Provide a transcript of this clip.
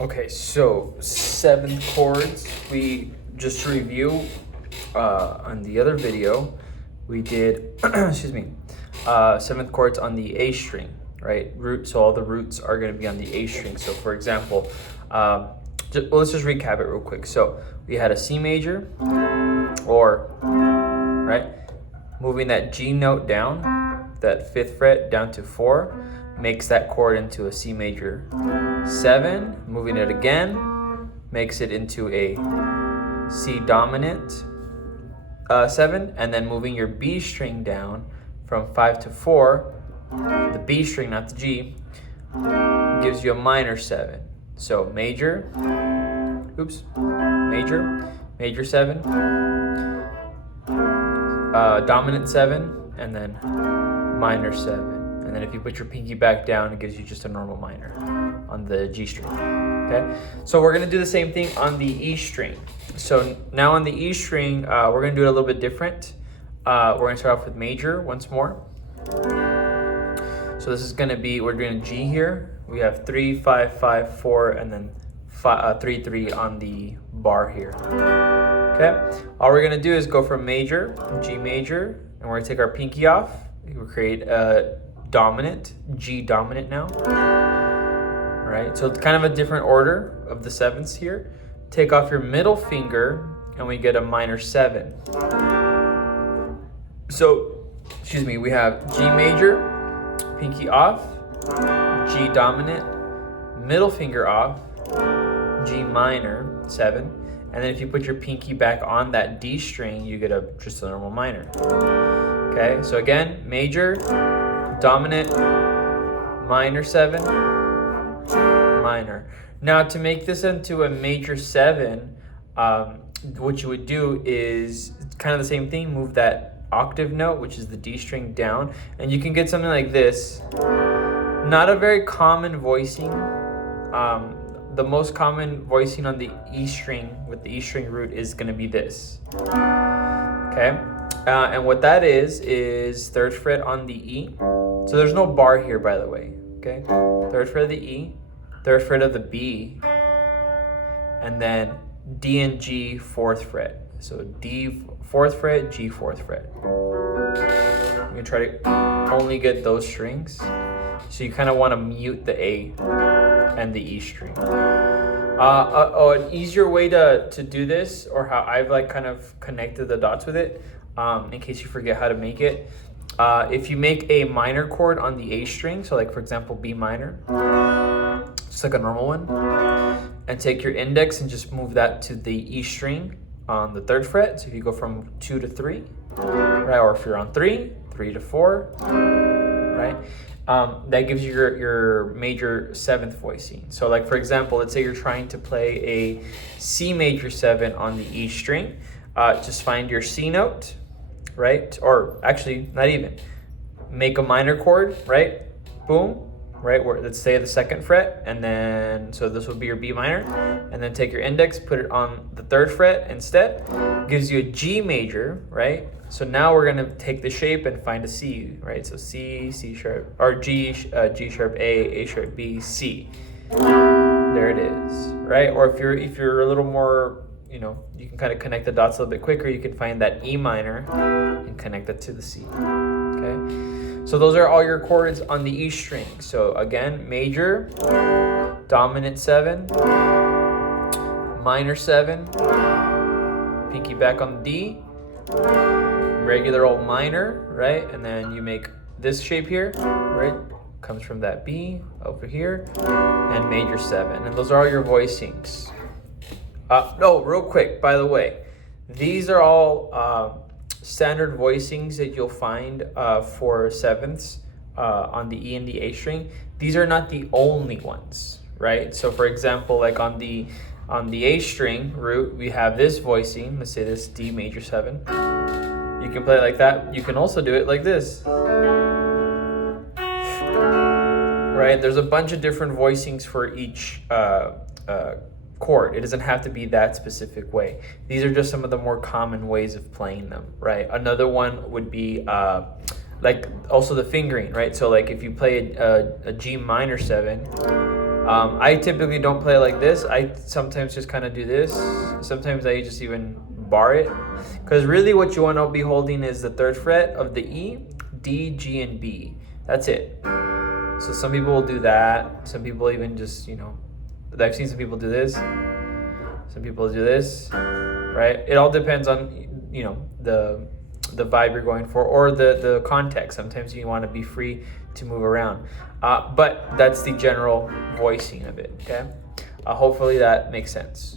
Okay, so seventh chords. We just to review on the other video, we did excuse me, seventh chords on the A string, right? Root. So all the roots are going to be on the A string. So for example, let's just recap it real quick. So we had a C major, or right, moving that G note down, that fifth fret down to 4, makes that chord into a C major 7. Moving it again makes it into a C dominant 7, and then moving your B string down from 5 to 4, the B string, not the G, gives you a minor 7. So major, major 7, dominant 7, and then minor 7. And then if you put your pinky back down, it gives you just a normal minor on the G string. Okay, so we're gonna do the same thing on the E string. So now on the E string, we're gonna do it a little bit different. We're gonna start off with major once more. So this is gonna be, we're doing a G here. We have 3, 5, 5, 4, and then 3, 3 on the bar here. Okay, all we're gonna do is go from major, G major, and we're gonna take our pinky off. We'll create a dominant, G dominant now. All right, so it's kind of a different order of the sevenths here. Take off your middle finger, and we get a minor 7. So, excuse me, we have G major, pinky off, G dominant, middle finger off, G minor 7, and then if you put your pinky back on that D string, you get just a normal minor. Okay, so again, major, dominant, minor 7, minor. Now to make this into a major 7, what you would do is kind of the same thing. Move that octave note, which is the D string, down, and you can get something like this. Not a very common voicing. The most common voicing on the E string with the E string root is going to be this. Okay, and what that is 3rd fret on the E. So there's no bar here, by the way. Okay, 3rd fret of the E, 3rd fret of the B, and then D and G 4th fret. So D 4th fret, G 4th fret. I'm gonna try to only get those strings. So you kind of want to mute the A and the E string. An easier way to do this, or how I've like kind of connected the dots with it, in case you forget how to make it. If you make a minor chord on the A string, so like for example B minor, just like a normal one, and take your index and just move that to the E string on the 3rd fret. So if you go from 2 to 3, right, or if you're on 3, 3 to 4, right, that gives you your major 7th voicing. So like for example, let's say you're trying to play a C major 7 on the E string. Just find your C note, right? Or actually, not even. Make a minor chord, right? Boom, right? Where, let's say the 2nd fret, and then, so this will be your B minor, and then take your index, put it on the 3rd fret instead. Gives you a G major, right? So now we're gonna take the shape and find a C, right? So C, C sharp, or G, G sharp A sharp B, C. There it is, right? Or if you're a little more, you know, you can kind of connect the dots a little bit quicker. You can find that E minor and connect it to the C. Okay, so those are all your chords on the E string. So again, major, dominant 7, minor 7, pinky back on the D, regular old minor, right? And then you make this shape here, right? Comes from that B over here, and major 7. And those are all your voicings. No, real quick, by the way, these are all standard voicings that you'll find for 7ths on the E and the A string. These are not the only ones, right? So for example, like on the A string root, we have this voicing. Let's say this D major 7. You can play it like that. You can also do it like this. Right? There's a bunch of different voicings for each chord. It doesn't have to be that specific way. These are just some of the more common ways of playing them, right? Another one would be like also the fingering, right? So like if you play a G minor 7, I typically don't play like this. I sometimes just kind of do this. Sometimes I just even bar it. Because really what you want to be holding is the 3rd fret of the E, D, G, and B. That's it. So some people will do that. Some people even just, I've seen some people do this. Some people do this, right? It all depends on, the vibe you're going for or the context. Sometimes you want to be free to move around. But that's the general voicing of it, okay? Hopefully that makes sense.